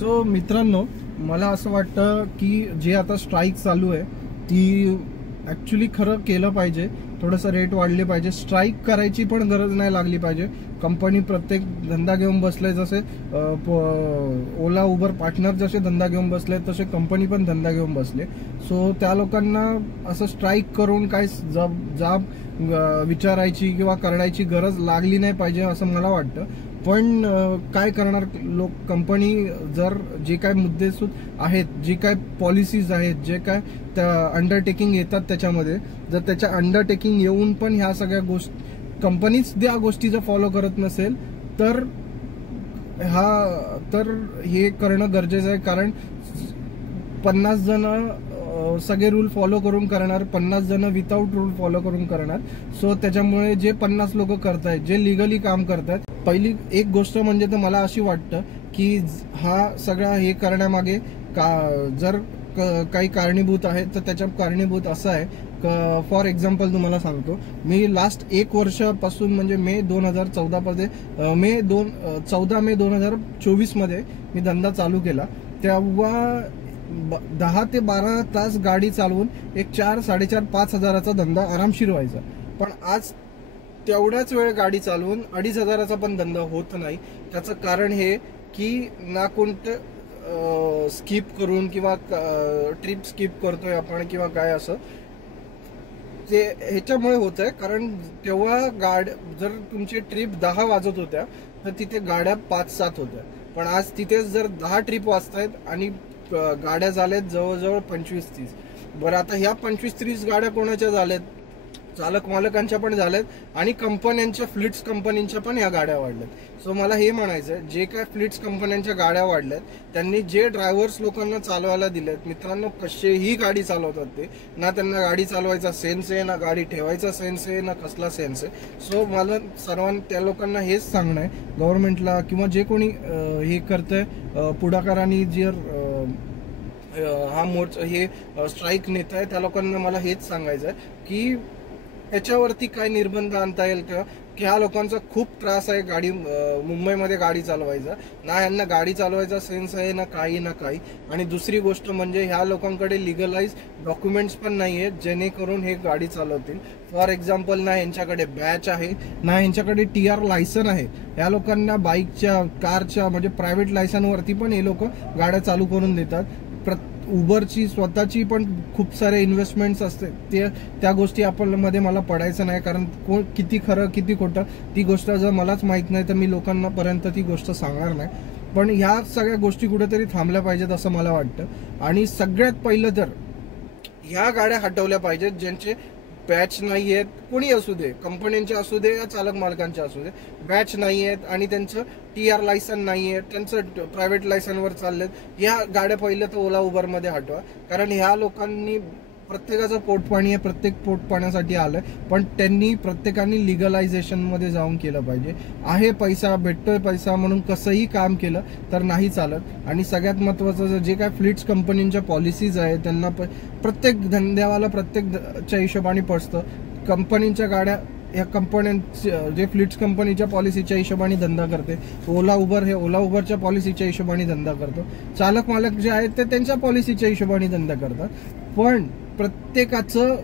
So मित्रांनो, मला असं वाटतं की जे आता स्ट्राईक चालू आहे ती ॲक्च्युली खरं केलं पाहिजे. थोडंसं रेट वाढले पाहिजे. स्ट्राईक करायची पण गरज नाही लागली पाहिजे. कंपनी प्रत्येक धंदा घेऊन बसले, जसे ओला उबर पार्टनर जसे धंदा घेऊन बसले तसे कंपनी पण धंदा घेऊन बसले. सो त्या लोकांना असं स्ट्राईक करून काय जाब विचारायची किंवा करण्याची गरज लागली नाही पाहिजे असं मला वाटतं. पण काय करणार लोक, कंपनी जर जे काय मुद्देसूद आहेत, जे काय पॉलिसीज आहेत, जे काय त्या अंडरटेकिंग येतात त्याच्यामध्ये, जर त्याच्या अंडरटेकिंग येऊन पण ह्या सगळ्या गोष्टी कंपनीच त्या गोष्टी जर फॉलो करत नसेल तर हे करणं गरजेचं आहे. कारण 50 जण सगळे रूल फॉलो करून करणार, 50 जण विदाऊट रूल फॉलो करून करणार. सो त्याच्यामुळे जे 50 लोक करतायत, जे लिगली काम करतायत, पहिली एक गोष्ट म्हणजे तर मला अशी वाटतं की हा सगळा हे करण्यामागे जर काही कारणीभूत आहे तर त्याच्या कारणीभूत असं आहे. फॉर एक्झाम्पल तुम्हाला सांगतो, मी लास्ट 1 वर्षापासून म्हणजे मे 2014 मे 2024 मध्ये मी धंदा चालू केला. तेव्हा 10 ते 12 तास गाडी चालवून एक 4-4.5 हजाराचा धंदा आरामशीर व्हायचा. पण आज तेवढाच वेळ गाडी चालवून 2.5 हजाराचा पण धंदा होत नाही. त्याचं कारण हे की ना कोणतं स्किप करून किंवा ट्रिप स्किप करतोय आपण किंवा काय असं, ते ह्याच्यामुळे होत आहे. कारण तेव्हा जर तुमची ट्रिप 10 वाजत होत्या तर तिथे गाड्या 5-7 होत्या. पण आज तिथे जर 10 ट्रिप वाजतायत आणि गाड्या झाल्यात जवळजवळ 25-30. बरं, आता ह्या 25-30 गाड्या कोणाच्या झाल्यात? चालक मालकांच्या पण झाल्यात आणि कंपन्यांच्या, फ्लीट्स कंपनीच्या पण ह्या गाड्या वाढल्यात. सो मला हे म्हणायचं, जे काय फ्लीट्स कंपन्यांच्या गाड्या वाढल्यात त्यांनी जे ड्रायव्हर्स लोकांना चालवायला दिलेत, मित्रांनो कसेही गाडी चालवतात ते, ना त्यांना गाडी चालवायचा सेन्स आहे, ना गाडी ठेवायचा सेन्स आहे, ना कसला सेन्स आहे. सो मला त्या लोकांना हेच सांगणं आहे, गव्हर्नमेंटला किंवा जे कोणी हे करतंय पुढाकारांनी, जे हे स्ट्राईक नेत आहे त्या लोकांना मला हेच सांगायचं आहे की याच्यावरती काय निर्बंध आणता येईल का? की ह्या लोकांचा खूप त्रास आहे गाडी मुंबईमध्ये गाडी चालवायचा. ना यांना गाडी चालवायचा सेन्स आहे ना काही. आणि दुसरी गोष्ट म्हणजे ह्या लोकांकडे लिगलाइज डॉक्युमेंट्स पण नाही आहेत जेणेकरून हे गाडी चालवतील. फॉर एक्झाम्पल, ना यांच्याकडे बॅच आहे, ना यांच्याकडे TR लायसन आहे. या लोकांना बाईकच्या, कारच्या म्हणजे प्रायव्हेट लायसनवरती पण हे लोक गाड्या चालू करून देतात. उबरची स्वतःची पण खूप सारे इन्व्हेस्टमेंट्स असते, त्या गोष्टी मध्ये मला पडायचं नाही. कारण किती खरं किती खोटं ती गोष्ट जर मलाच माहित नाही तर मी लोकांना पर्यंत ती गोष्ट सांगणार नाही. पण ह्या सगळ्या गोष्टी कुठेतरी थांबल्या पाहिजेत असं मला वाटतं. आणि सगळ्यात पहिलं तर ह्या गाड्या हटवल्या पाहिजेत ज्यांचे बॅच नाही आहेत, कोणी असू दे, कंपन्यांच्या असू दे या चालक मालकांच्या असू दे, बॅच नाही आहेत आणि त्यांचं TR लायसन नाही आहे, त्यांचं प्रायव्हेट लायसनवर चाललेत, ह्या गाड्या पहिलं तर ओला उबरमध्ये हटवा. कारण ह्या लोकांनी प्रत्येकाचं पोटपाणी आहे, प्रत्येक पोटपाण्यासाठी आलंय. पण त्यांनी प्रत्येकाने लिगलायझेशनमध्ये जाऊन केलं पाहिजे. आहे पैसा, भेटतोय पैसा म्हणून कसंही काम केलं तर नाही चालत. आणि सगळ्यात महत्त्वाचं, जे काय फ्लीट्स कंपनीच्या पॉलिसीज आहेत त्यांना प्रत्येक धंद्यावाला प्रत्येकच्या हिशोबाने पडतं. कंपनीच्या गाड्या या कंपन्यांच्या, जे फ्लीट्स कंपनीच्या पॉलिसीच्या हिशोबाने धंदा करते. ओला उबर हे ओला उबरच्या पॉलिसीच्या हिशोबाने धंदा करतो. चालक मालक जे आहेत ते त्यांच्या पॉलिसीच्या हिशोबाने धंदा करतात. पण प्रत्येकाचं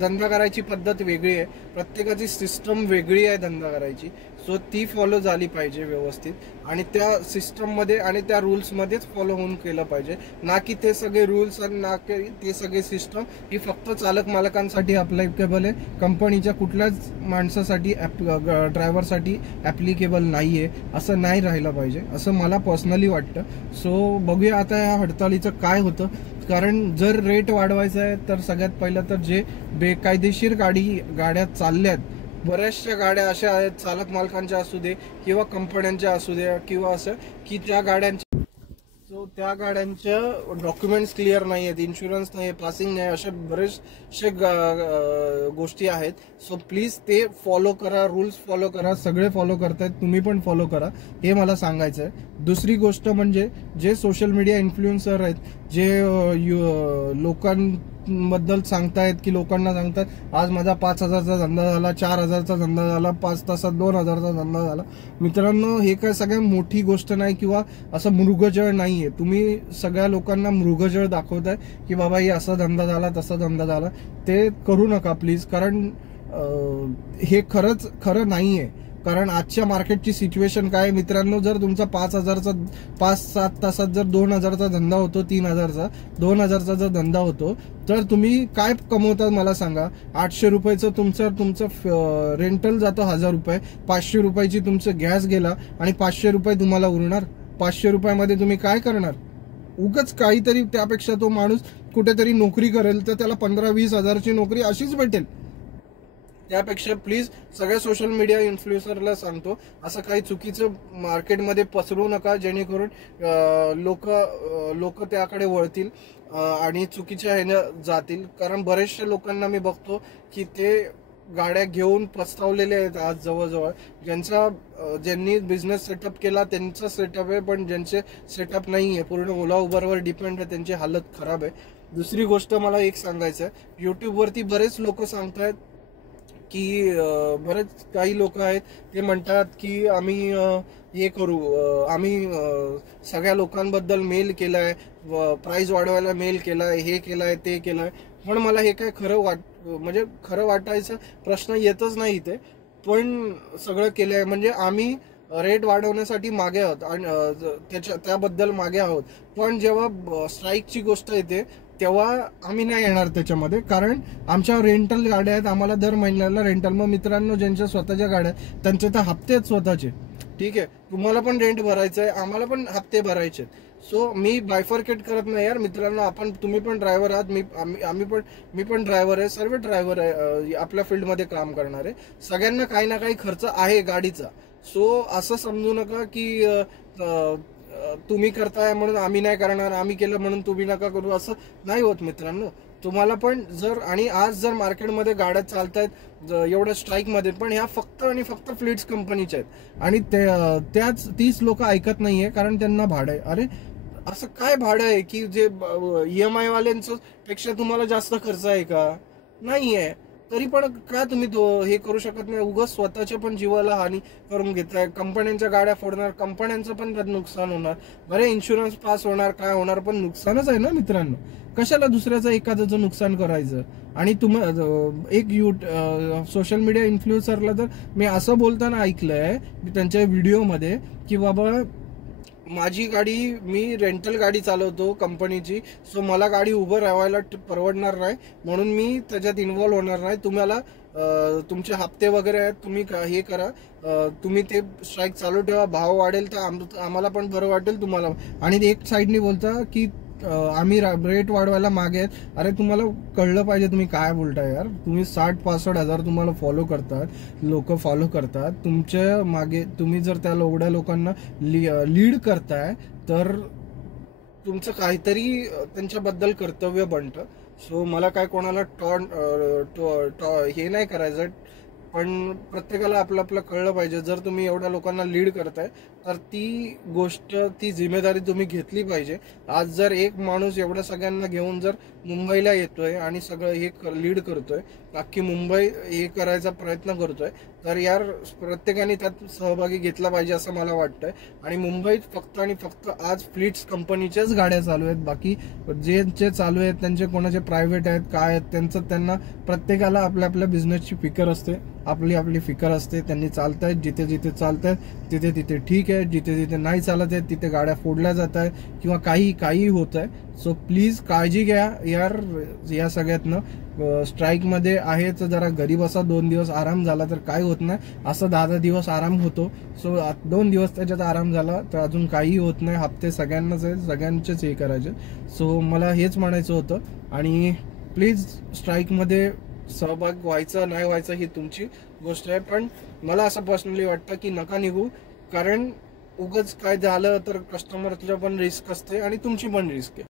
धंदा करायची पद्धत वेगळी आहे, प्रत्येकाची सिस्टम वेगळी आहे धंदा करायची. सो ती फॉलो झाली पाहिजे व्यवस्थित आणि त्या सिस्टममध्ये आणि त्या रूल्समध्येच फॉलो होऊन केलं पाहिजे. ना की ते सगळे रूल्स आणि ना की ते सगळे सिस्टम ही फक्त चालक मालकांसाठी अप्लायकेबल आहे, कंपनीच्या कुठल्याच माणसासाठी, ड्रायव्हरसाठी ॲप्लिकेबल नाही आहे. असं नाही राहिलं पाहिजे असं मला पर्सनली वाटतं. सो बघूया आता या हडतालीचं काय होतं. कारण जर रेट वाढवायचा आहे तर सगळ्यात पहिलं तर जे बेकायदेशीर गाड्या चालल्यात, बऱ्याचशा गाड्या अशा आहेत चालक मालकांच्या असू दे किंवा कंपन्यांच्या असू दे किंवा असं की त्या गाड्यांच्या डॉक्युमेंट्स क्लिअर नाही आहेत, इन्शुरन्स नाही, पासिंग नाही, अशा बरेचसे गोष्टी आहेत. सो प्लीज ते फॉलो करा, रूल्स फॉलो करा. सगळे फॉलो करतायत, तुम्ही पण फॉलो करा, हे मला सांगायचं आहे. दुसरी गोष्ट म्हणजे जे सोशल मीडिया इन्फ्लुएन्सर आहेत, जे बद्दल सांगतायत की लोकांना सांगतात आज माझा 5,000चा धंदा झाला, 4,000चा धंदा झाला, 5 तासात 2,000चा धंदा झाला. मित्रांनो, हे काय सगळ्यात मोठी गोष्ट नाही किंवा असं मृगजळ नाहीये. तुम्ही सगळ्या लोकांना मृगजळ दाखवताय की बाबा हे असा धंदा झाला, तसा धंदा झाला. ते करू नका प्लीज, कारण हे खरंच खरं नाहीये. कारण आजच्या मार्केटची सिच्युएशन काय मित्रांनो, जर तुमचा 5,000चा 5-7 तासात जर 2,000चा धंदा होतो, 3,000चा 2,000चा जर धंदा होतो, तर तुम्ही काय कमवता मला सांगा. 800 रुपयाचं तुमचं रेंटल जातं 1,000 रुपये, 500 रुपयाची तुमचं गॅस गेला आणि 500 रुपये तुम्हाला उरणार. 500 रुपयामध्ये तुम्ही काय करणार. उगाच काहीतरी त्यापेक्षा तो माणूस कुठेतरी नोकरी करेल तर त्याला 15-20 हजारची नोकरी अशीच भेटेल. त्यापेक्षा प्लीज सगळ्या सोशल मीडिया इन्फ्लुएन्सरला सांगतो, असं काही चुकीचं मार्केटमध्ये पसरू नका, जेणेकरून लोक त्याकडे वळतील आणि चुकीच्या ह्यानं जातील. कारण बरेचशा लोकांना मी बघतो की ते गाड्या घेऊन पस्तावलेले आहेत आज जवळजवळ. ज्यांनी बिझनेस सेटअप केला त्यांचा सेटअप आहे, पण ज्यांचे सेटअप नाही आहे, पूर्ण ओला उबरवर डिपेंड आहे, त्यांची हालत खराब आहे. दुसरी गोष्ट मला एक सांगायचं आहे, युट्यूबवरती बरेच लोक सांगतायत की बरेच काही लोक आहेत ते म्हणतात की आम्ही हे करू, आम्ही सगळ्या लोकांबद्दल मेल केलाय, प्राइस वाढवायला मेल केलाय, हे केलाय ते केलाय. पण मला हे काय खरं वाटायचा प्रश्न येतच नाही इथे. पण सगळं केलंय म्हणजे आम्ही रेट वाढवण्यासाठी मागे आहोत आणि त्याबद्दल मागे आहोत. पण जेव्हा स्ट्राईकची गोष्ट येते तेव्हा आम्ही नाही येणार त्याच्यामध्ये, कारण आमच्या रेंटल गाड्या आहेत, आम्हाला दर महिन्याला रेंटल. मग मित्रांनो, ज्यांच्या स्वतःच्या गाड्या आहेत त्यांचे तर हप्ते आहेत स्वतःचे. ठीक आहे, तुम्हाला पण रेंट भरायचं आहे, आम्हाला पण हप्ते भरायचे आहेत. सो मी बायफर्केट करत नाही यार मित्रांनो. तुम्ही पण ड्रायव्हर आहात, मी पण ड्रायव्हर आहे, सर्व ड्रायव्हर आहे, आपल्या फील्डमध्ये काम करणारे. सगळ्यांना काही ना काही खर्च आहे गाडीचा. सो असं समजू नका की तुम्ही करताय म्हणून आम्ही नाही करणार, आम्ही केलं म्हणून तुम्ही नका करू, असं नाही होत मित्रांनो. तुम्हाला पण आज जर मार्केटमध्ये गाड्या चालतायत एवढ्या स्ट्राईकमध्ये, पण ह्या फक्त आणि फक्त फ्लीट्स कंपनीच्या आहेत आणि तीच लोक ऐकत नाहीये, कारण त्यांना भाडं आहे. अरे असं काय भाडं आहे की जे EMI वाल्यांचं पेक्षा तुम्हाला जास्त खर्च आहे का? नाहीये. तरी पण का तुम्ही हे करू शकत नाही. उगाच स्वतःच्या पण जीवाला हानी करून घेताय. कंपन्यांच्या गाड्या फोडणार, कंपन्यांचं पण त्यात नुकसान होणार. बरे इन्शुरन्स पास होणार, काय होणार, पण नुकसानच आहे ना मित्रांनो. कशाला दुसऱ्याचं एखाद्याचं नुकसान करायचं. आणि एक सोशल मीडिया इन्फ्लुएन्सरला तर मी असं बोलताना ऐकलंय त्यांच्या व्हिडिओमध्ये की बाबा माझी गाडी, मी रेंटल गाडी चालवतो कंपनीची, सो मला गाडी उभं राहायला परवडणार नाही, म्हणून मी त्याच्यात इन्व्हॉल्व्ह होणार नाही. तुम्हाला तुमचे हप्ते वगैरे आहेत, तुम्ही हे करा, तुम्ही ते स्ट्राईक चालू ठेवा, भाव वाढेल तर आम्हाला पण बरं वाटेल तुम्हाला. आणि एक साईडनी बोलता की आम्ही रेट वाढवायला मागे आहेत. अरे तुम्हाला कळलं पाहिजे तुम्ही काय बोलताय यार. तुम्ही 60-65 हजार तुम्हाला फॉलो करतात, लोक फॉलो करतात तुमच्या मागे. तुम्ही जर त्या एवढ्या लोकांना लीड करताय तर तुमचं काहीतरी त्यांच्याबद्दल कर्तव्य बनतं. सो मला काय कोणाला हे नाही करायचं, पण प्रत्येकाला आपलं आपलं कळलं पाहिजे. जर तुम्ही एवढ्या लोकांना लीड करताय तर ती जिम्मेदारी तुम्ही घेतली पाहिजे. आज जर एक माणूस एवढ्या सगळ्यांना घेऊन जर मुंबईला येतोय आणि सगळं हे लीड करतोय, अख्खी मुंबई हे करायचा प्रयत्न करतोय, तर यार प्रत्येकाने त्यात सहभागी घेतला पाहिजे असं मला वाटतंय. आणि मुंबईत फक्त आणि फक्त आज फ्लीट्स कंपनीच्याच गाड्या चालू आहेत. बाकी जे चालू आहेत त्यांचे कोणाचे प्रायव्हेट आहेत काय आहेत त्यांना प्रत्येकाला आपल्या आपल्या बिझनेसची फिकर असते, आपली फिकर असते. त्यांनी चालतायत, जिथे जिथे चालतायत तिथे तिथे ठीक आहे, जिथे जिथे नाही चालत आहेत तिथे गाड्या फोडल्या जात आहेत किंवा काही होत आहे. सो प्लीज काळजी घ्या यार या सगळ्यातनं. स्ट्राईकमध्ये आहे तर जरा घरी बसा, 2 दिवस आराम झाला तर काय होत नाही. असं 10 दिवस आराम होतो. सो 2 दिवस त्याच्यात आराम झाला तर अजून काही होत नाही. हप्ते सगळ्यांनाच आहेत, सगळ्यांचेच हे करायचे. सो मला हेच म्हणायचं होतं. आणि प्लीज स्ट्राईकमध्ये सहभाग व्हायचा नाही व्हायचा ही तुमची गोष्ट आहे, पण मला असं पर्सनली वाटतं की नका निघू. कारण उगाच काय झालं तर कस्टमरचं पण रिस्क असते आणि तुमची पण रिस्क आहे.